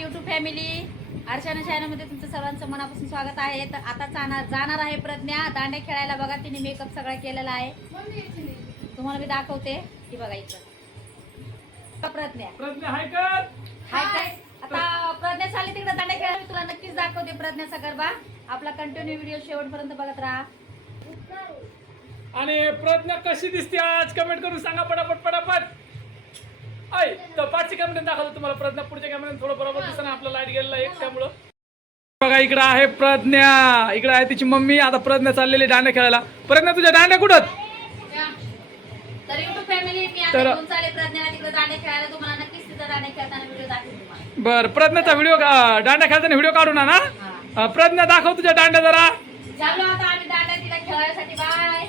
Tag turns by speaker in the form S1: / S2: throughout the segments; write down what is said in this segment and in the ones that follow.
S1: YouTube family Archana चॅनलमध्ये तुमचं सर्वांचं मनापासून स्वागत आहे. तर आता जाणार जाणार आहे प्रज्ञा. दांड्या खेळायला बघा तिने मेकअप सगळा केलेला आहे. तुम्हाला मी दाखवते. की बघा इथं. प्रज्ञा.
S2: हाय
S1: आता प्रज्ञा चालली तिकडे दांड्या खेळायला. तुला नक्कीच दाखवते प्रज्ञाचा गरबा. आपला कंटिन्यू व्हिडिओ शेवटपर्यंत बघत राहा.
S2: आणि प्रज्ञा कशी दिसते आज? कमेंट करून सांगा पटापट पटापट. ऐ तर पाचशे कॅमेरे दाखवतो तुम्हाला. प्रज्ञा पुढच्या कॅमेऱ्यात थोडं बरोबर दिसतं ना आपला लाइट गेलेला एक त्यामुळं बघा इकडं आहे प्रज्ञा. इकडं आहे तिची मम्मी. आता प्रज्ञा चाललेली दांड्या खेळायला. प्रज्ञा तुझ्या दांड्या कुठं
S1: तर
S2: बर प्रज्ञाचा व्हिडिओ दांड्या खेळताना व्हिडिओ काढू ना ना
S1: हा.
S2: अं, प्रज्ञा दाखव तुझ्या दांड्या जरा
S1: झालो आता आम्ही दांड्या तिला खेळायसाठी बाय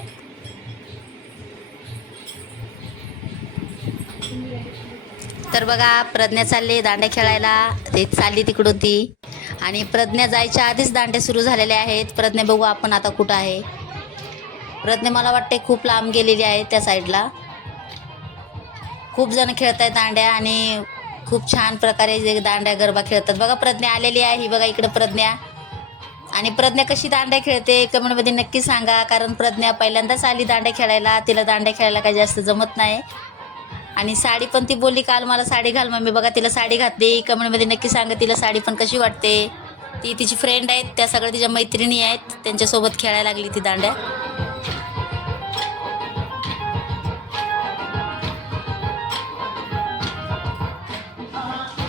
S1: तर बघा प्रज्ञा चालली दांड्या खेळायला. ते चालली तिकडून ती. आणि प्रज्ञा जायच्या आधीच दांडे सुरू झालेले आहेत. प्रज्ञा बघू आपण आता कुठं आहे. प्रज्ञा मला वाटते खूप लांब गेलेली आहे त्या साईडला. खूप जण खेळत आहेत दांड्या आणि खूप छान प्रकारे दांड्या गरबा खेळतात. बघा प्रज्ञा आलेली आहे. ही बघा इकडं प्रज्ञा. आणि प्रज्ञा कशी दांड्या खेळते कमेंटमध्ये नक्की सांगा. कारण प्रज्ञा पहिल्यांदाच आली दांड्या खेळायला. तिला दांड्या खेळायला काही जास्त जमत नाही. आणि साडी पण ती बोलली काल मला साडी घाल मम्मी बघा तिला साडी घातली. कमेंटमध्ये नक्की सांगा तिला साडी पण कशी वाटते? ती तिची फ्रेंड आहेत त्या सगळ्या तिच्या मैत्रिणी आहेत. त्यांच्यासोबत खेळायला लागली ती दांड्या.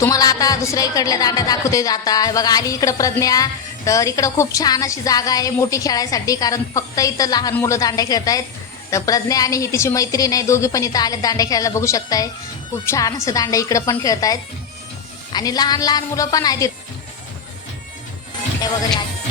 S1: तुम्हाला आता दुसऱ्या इकडल्या दांड्या दाखवते आता. बघा आली इकडं प्रज्ञा. तर इकडं खूप छान अशी जागा आहे मोठी खेळायसाठी. कारण फक्त इथं लहान मुलं दांड्या खेळत आहेत तर प्रज्ञा आणि ही तिची मैत्रीण आहे. दोघी पण इथं आले दांड्या खेळायला बघू शकताय. खूप छान असं दांड्या इकडं पण खेळत आहेत आणि लहान लहान मुलं पण आहेत वगैरे आहेत.